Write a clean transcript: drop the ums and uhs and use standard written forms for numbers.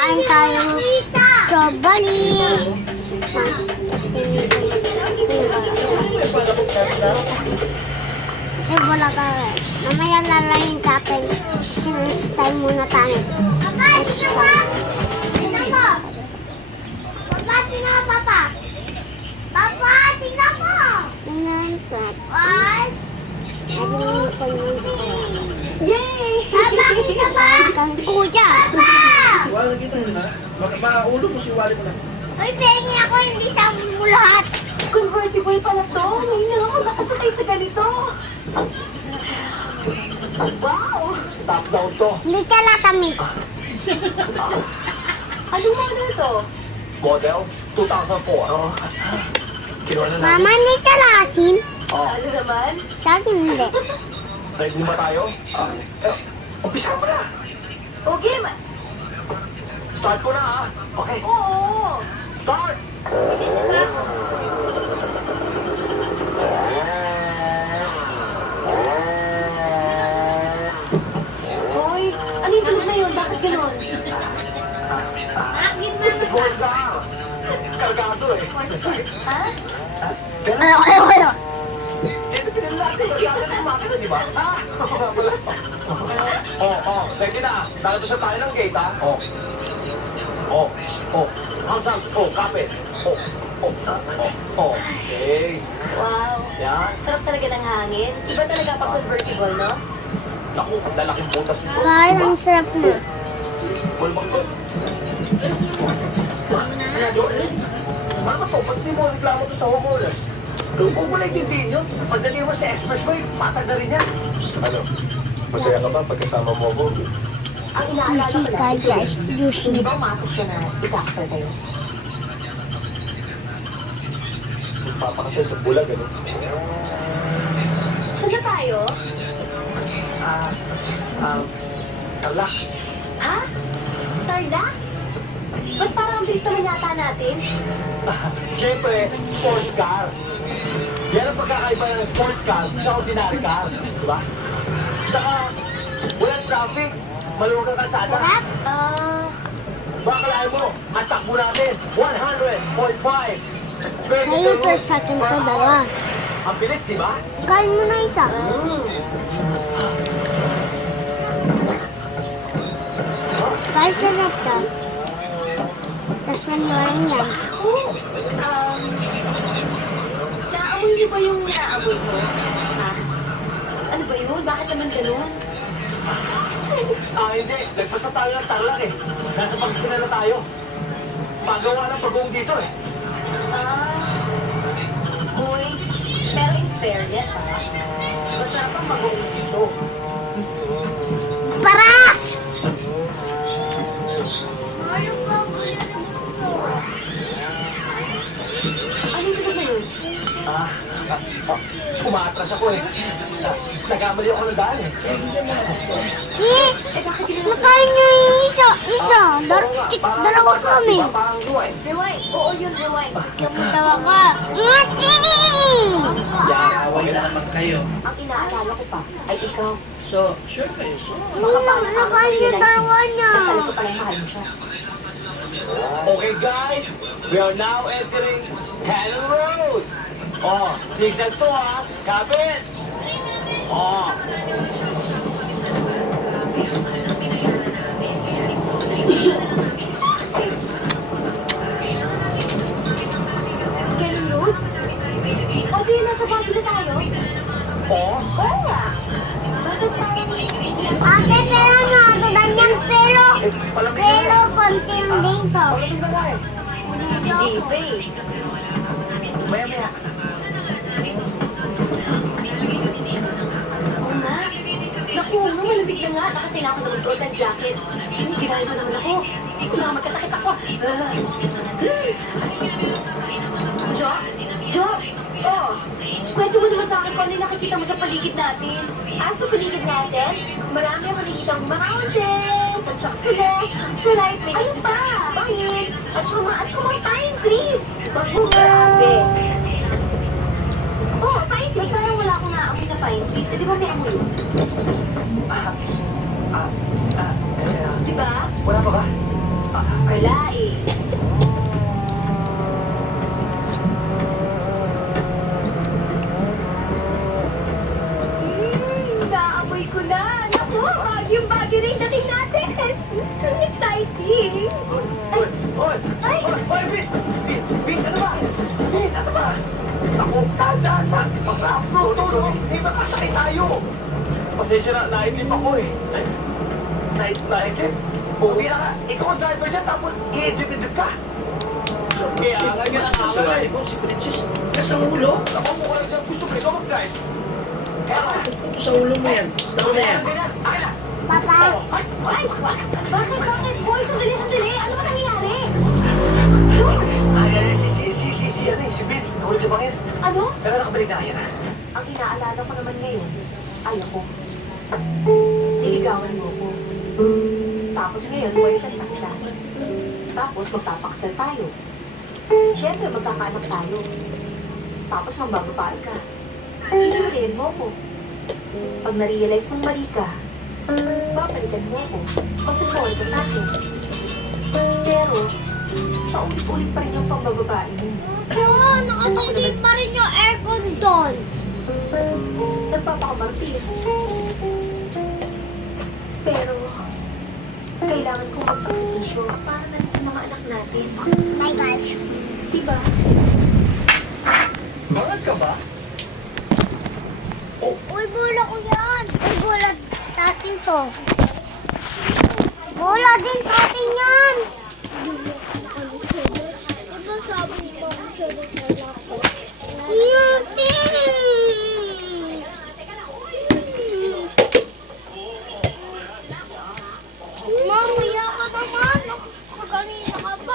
Kain tayo strawberry. Wala ka. Mamaya lalayin natin. Sinustay muna tayo. Papa, tingnan mo! Tingnan mo! Papa, tingnan mo, Papa! Papa, tingnan mo! Tingnan ko. What? Yay! Papa, tingnan mo! Kang kuya! Papa! Wala kita na. Makaulo mo si Wally mo na. Uy, pengi ako, hindi sa mo lahat. Conversible pala to. Ngayon na ako nakasakay sa ganito. Wow! Top down to. Hindi ka latamis. Ano mo na ito? Model 2004. Kinuha na natin. Mama, hindi ka lasim. Ano naman? Sa akin hindi. Ready ba tayo? Umpisa mo na. Okay, Start ko na ha. Okay. oo. Start! Hoy, ano yung tunog na yun? Bakit ganun? Boy ka. Kargado eh. Ha? Ano? Ito pinilati. Kargado na yung makina, di ba? Ready na. Nakatusap tayo ng gate ha. Hanggang, kapit. Okay. Wow. Yan. Sarap talaga ng hangin. Iba talaga pag convertible, no? Naku, ang lalaking butas mo. Kahit ang sarap na. Bulbang to. Ano doon? Ano ba to? Ba't di mo reklamo to sa homeowners? Huwag mo na itindihin yun. Pagdating mo sa expressway, patag na rin yan. Ano? Masaya ka ba pagkasama mo ako? Ang inaalala ko lang, Guys, hindi juicy. ba umatos ka na ikakasal kayo? Papakasal sa bulag, ano? Saan na tayo? Kala. Ha? Tarlac? Ba't parang ang bilis naman yata natin? Siyempre, sports car. Yan ang pagkakaiba ng sports car sa ordinary car. Diba? Saka, walang traffic. Maluwag ang kalsada. Sarap. Bakalain mo, ang takbo natin, 100.5. Sa'yo to, sa akin to, dalawa. Ang bilis, di ba? Kain mo na isa. Guys, sarap to. Tapos maniwaring yan. Naamoy niyo ba yung naamoy ko? Ha? Ano ba yun? Bakit naman ganun? Hindi. Nagpasa tayo ng Tarlac eh. Nasa Pangasinan na tayo. Pagawa ng pagong dito eh. Uy, pero in fairness, ha? Masarap ang mag-uwi dito. Paras! Ano yung tunog na yun? Umaatras ako eh. Nagkamali ako ng daan eh. Nakain niya yung isa. Dalawa kami. Parang duwa eh. Rewind. Oo, yun, rewind. Dalawa ka. Away na naman kayo. Ang inaalala ko pa ay ikaw. So, sure kayo. So, Nakain yung dalawa niya. Akala ko palang mahal mo siya. Okay guys, we are now entering Cannon Road. Zigzag to ha. Kapit. Ganun yun? Okay, nasa bago na tayo. Oo nga. Bakit parang... Ate, pero ano, ganyan pero konti yung dito. Palamig na nga eh. Hindi, babe. Maya. Oo nga. Naku, malamig na nga. Nakasin ako ng suot ng jacket. Ginaya mo naman ako. Hindi na magkasakit ako. Jo? Oh, kwento mo naman sa akin kung ano yung nakikita mo sa paligid natin. Sa paligid natin, marami ako nakikitang mountains, at saka sulay, ano pa? Bangin, at saka pine trees. Magbunga. Pine trees. Parang wala akong naamoy na pine trees. Di ba may amoy? Di ba? Diba? Wala pa ba? Wala eh. Naamoy ko na. Naku, bagyong bagyo na yung dating natin. Exciting. Hoy! Ay! Hoy, Bin, ano ba? Bin, ano ba? Ako, tandaan na! Mag-upload to, no? Eh, makasakit tayo! Pasensya na, naitip ako eh. Naitip? Uwi na ka. Ikaw ang driver dyan, tapos i-edit ka. Kaya nga yan ang Sa akala bahay eh. ko, si Princess. Kasi ang ulo. Ako mo ko lang dyan, gusto mo ikaw mag-drive. Kaya nga. Ito sa ulo mo yan. Sa ulo yan. Akin na. Papa, Ay! Ay! Bakit? Boy, sandali. Ano ba nangyayari? Si Ben, nakuli sa bangin. Ano? Pero nakabalik na yan. Ang inaalala ko naman ngayon, ay ako. Niligawan mo ko. Tapos ngayon, boyfriend na kita. Tapos magpapaksal tayo. Siyempre, magkakaanak tayo. Tapos mambababae ka. Iirin mo ko. Pag na-realize mong mali ka, papalitan mo ko. Pagsasorry ka sa akin. Pero, paulit-ulit pa rin yung pambababae mo. oo, nakasindi pa rin yung aircon doon. Nagpapakamartir. Pero, kailangan kong magsakripisyo para na rin sa mga anak natin. My gosh. Diba? Bangad ka ba? Uy, bola ko yan. Uy, bola dating to. Bola din dating yan. Diba sabi mo ko? Yuti! Mamaya ka naman. Kanina ka pa.